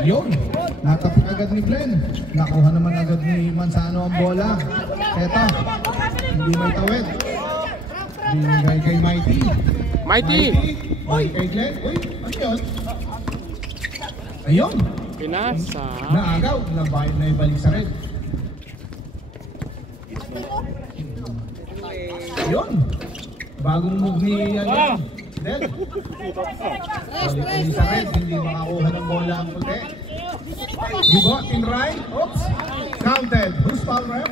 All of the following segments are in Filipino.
Yun, natapik agad ni Glenn. Nakuha naman agad ni Manzano ang bola. Eto, hindi may tawid. Binigay kay Mighty. Mighty! Uy! Kay Glenn. Uy, ano yun? Ayun! Pinasa. Naagaw, nabayad na ibalik sa red. Ayun! Bagong move ni Del. Balik sa red, hindi makakuha ng bola ang puti. Gibo, in right. Oops! Counted. Who's foul, ref?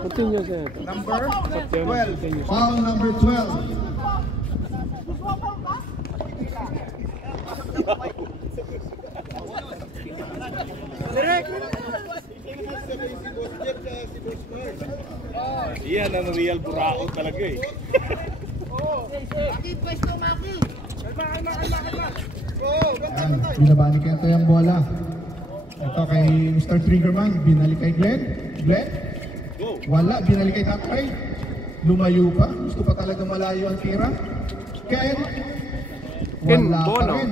Continue, sir. Number 12. Foul number 12. Iyan ang real burao talaga eh. Yan, binabani Kento yung bola. Ito kay Mr. Triggerman, binalik kay Glenn. Glenn? Wala, binalik kay Tatay. Lumayo pa, gusto pa talaga malayo ang tira. Ken? Wala pa rin.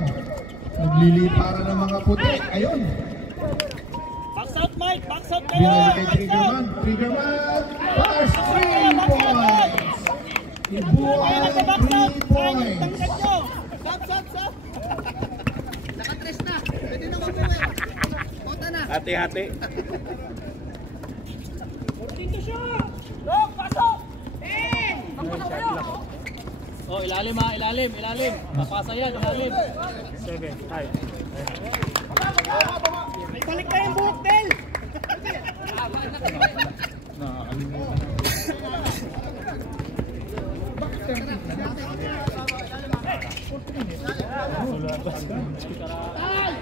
Naglilipara ng mga puti. Ayun. Box out, Mike! Box out kayo! Binalik kay Triggerman. Triggerman! Pass 3 points! Ibuan 3 points! Stop! Nakatres na! Pwede na mag-uwi! Kota na! Hati-hati! 14 shot! Look! Pasok! 10! Pasok kayo! Oh, ilalim ha! Ilalim! Papasa yan! Ilalim! 7, 5 balik na yung buhok, Del!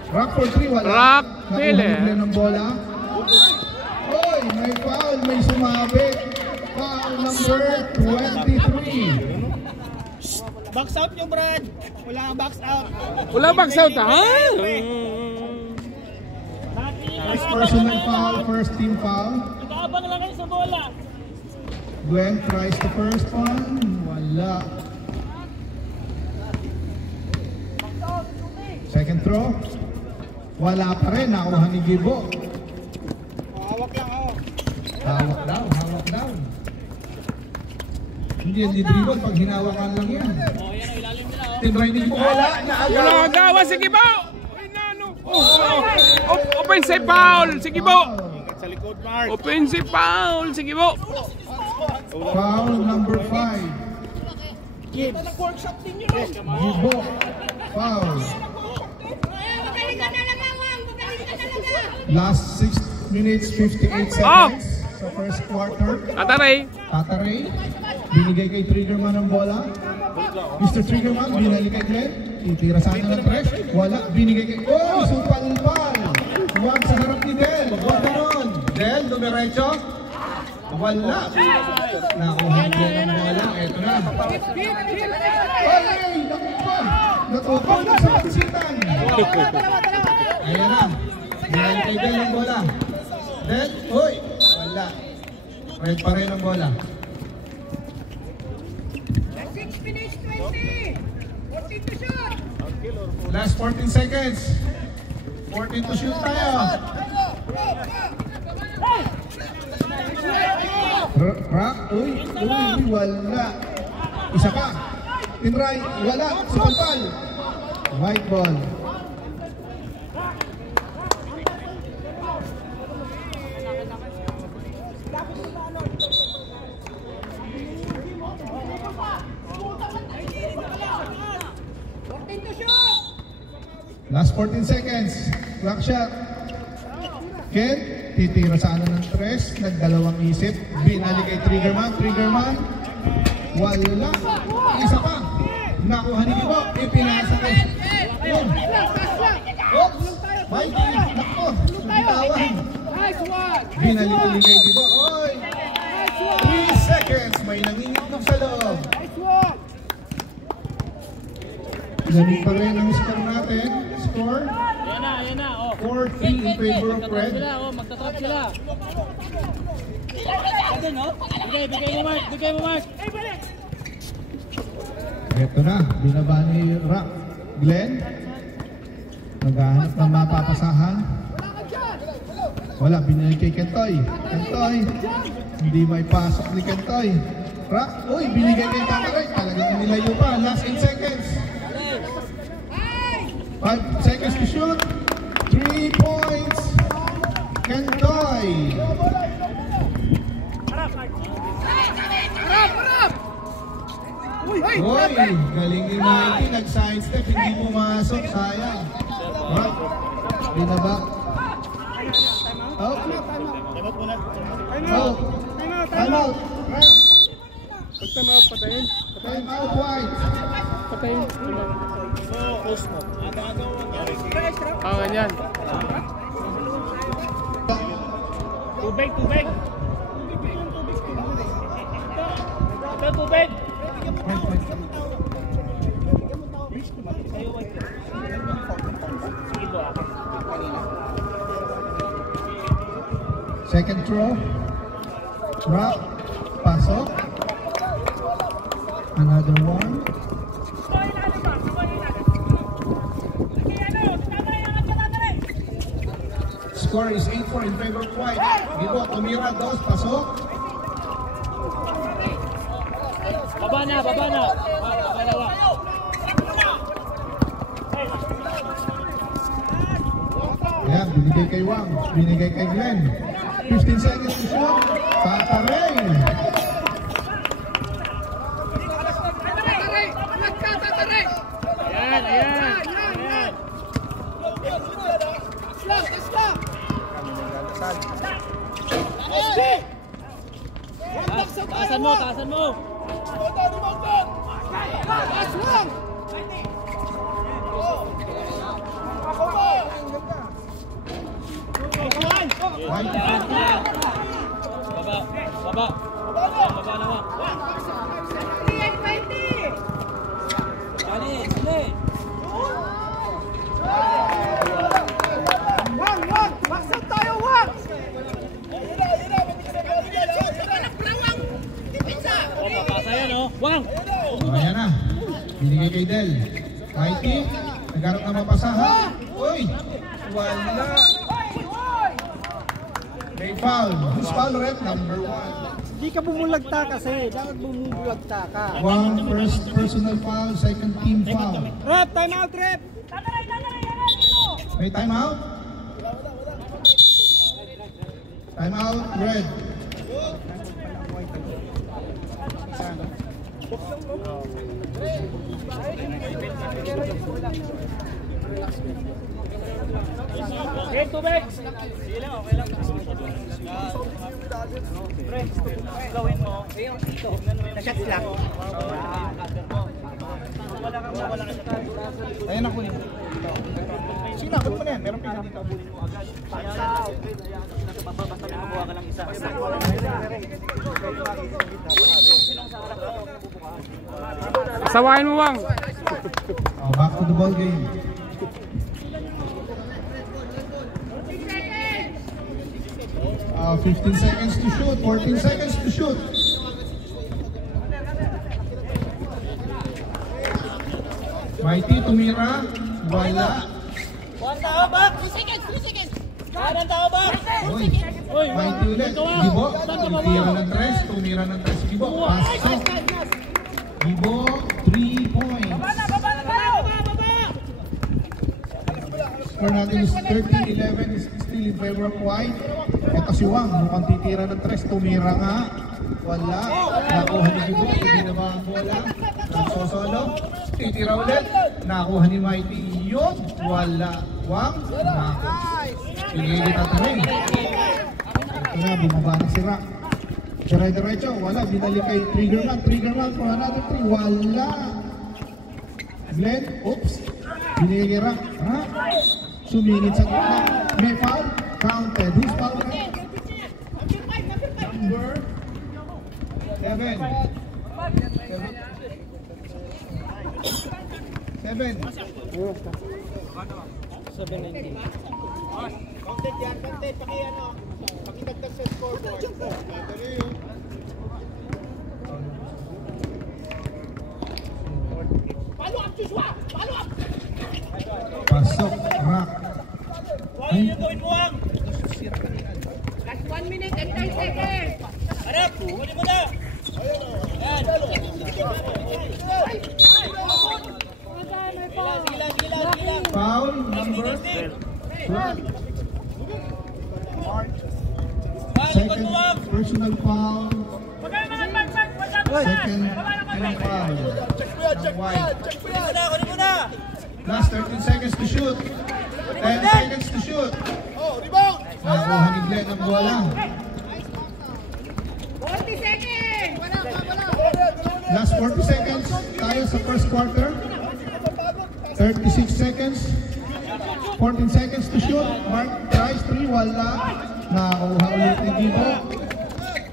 Rock for 3, wala. Rock, Pele. Nakuha ng bola. Oy, may foul, may sumabit. Foul number 23. Box out nyo, Brad! Wala kang box out! Wala box out, ha? First personal foul, first team foul. Nag-aabang lang kayo sa bola! Gwen tries the first one. Wala. Second throw. Wala pa rin. Nakuha ni Gibo. Hawak lang ako. Hawak daw. Hindi yan di-dribble pag hinawakan lang yan. Oh, yan ang ilalim nila. Tinry ni Gibo. Wala. Wala agawa, sige po! Offensive foul, sige po! Sa likod, Mark. Offensive foul, sige po! Foul number 5. Nag-workshop din yun. Gibo. Foul. Last 6 minutes 58 seconds sa first quarter. Tataray! Binigay kay Triggerman ang bola. Mr. Triggerman, binalik kay Glenn. Itira sana ng press. Wala, binigay kay... Oh, supalpal! Huwag sa harap ni Del. Huwag ganon. Del, dumiretso. Wala. Nakuha niya ng bola. Eto na. Ay, naku pa. Natupang na sa pansitan. Ayan na. Binalik kay Del ang bola. Del, uy. Wala. Red pa rin ang bola. 6 minutes 20. 14 to shoot. Last 14 seconds. 14 to shoot tayo. Rock, uy, wala. Isa pa. Tinry, wala. Supalpal. White ball. Last 14 seconds. Clock shot. Ken, titira sa ano ng tres. Nagdalawang isip. Binalik kay Triggerman. Wala. Isa pa. Nakuha ni Gibo. Ipinasa kay. Oops. Mikey. Nako. Bitawan. Binalik ulit kay Gibo. Oy. 3 seconds. May nangingitlog sa loob. Ganun pa rin ang score natin. Score? Yan na. Oh. 4-3 in favor of Red. Magtatrap sila. Ito, no? Bigay mo, Mark. Ito na, binaba ni Rock. Glenn, maghahanap ng mapa Wala, binili kay Kentoy. Kentoy, hindi may pasok ni Kentoy. Rock, uy, binigay kay Tataray. Talagang nilayo pa. Last 8 seconds. 5 seconds to shoot. 3 points. Kentoy. Uy, galing ni Mikey. Nag-side step, hindi pumasok. Sayang. Rock, binaba. Out. Out. Time out. Pag time out, patayin. Time out, White. Patayin. Post mo. Ganyan. Tubig, tubig. Ito, tubig. Second throw. Rock. Pasok. Another one. Score is 8-4 in favor of White. Gibo, tumira, dos, pasok. Baba na, baba na. Baba. Ayan, binigay kay Wang. Binigay kay Glenn. 15 seconds to shoot. Tataray. Ayan. Taasan mo. Baba naman. Wang! Ayan na. Binigay kay Del. Mikey, nagkaroon na mapasahan. Uy! Wala. May foul. Who's foul, rep? Number 1. Hindi ka bumulagta kasi. Dapat bumulagta ka. One first personal foul, second team foul. Rep, time out, rep! May time out? Time out, red. Game tubig! Sige lang, okay lang. Pre, gawin mo. Yung dito. Nag-shots lang. Ayan ako niyo. Sinakot mo na yan. Meron pinang dito. Basta may mabuha ka lang isa. Sawahin mo, Wang. Back to the ball game. Uh, 15 seconds to shoot, 14 seconds to shoot. Mighty tumira, wala. One tao ba? 3 seconds. One tao ba? Uy, Mighty ulit. Gibo, tumira ng tres, Gibo, pasok. Gibo, 3 points. Score natin is 13-11, is still in favor of White. Ito si Wang, mukhang titira ng tres, tumira nga. Wala, nakuha ni Gibo, hindi na ba ang bola? Nagsosolo, titira ulit, nakuha ni Mighty yun, wala. Wang, nakuha. Pinili tatarin. Ito na, bumaba na si Rock. Diretso, wala, binalik kay Triggerman for another 3, wala. Glenn, oops, binigay kay Rock. Sumingit sa gitna. May foul, counted. Who's foul? Number 7. 7-19. Content yan, content. Pakidagdag sa scoreboard. Follow up, Joshua! Follow up! Pasok, Rock. Wang, yung gawin mo, Wang! 10 seconds. Harap! Kunin mo na! Yan! Foul number 12. Second personal foul. Second and foul. White. Kunin mo na! Last 13 seconds to shoot. 10 seconds to shoot. Nakuha ni Glenn ang bola. 40 seconds. Last 40 seconds tayo sa first quarter. 36 seconds. 14 seconds to shoot. Mark tries 3. Wala. Nakuha ulit ni Gibo.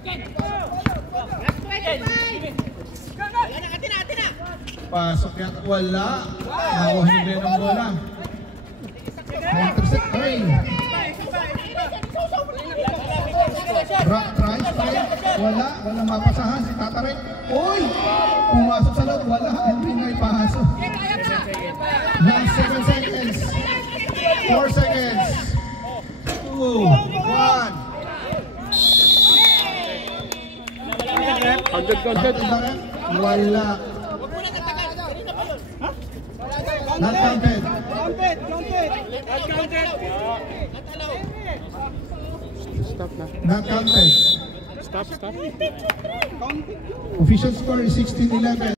25. Pasok yan. Wala. Nakuha ni Glenn ang bola. Intercept 3. Rock tries 3. Wala. Walang mapasahan si Tataray. Uy! Pumasok sa loob. Wala. Hindi na ipasok. Last 7 seconds. 4 seconds. 2, 1. Content. Wala. Not counted. Counted. Stop na. Not counted. Stop. Official score is 16-11.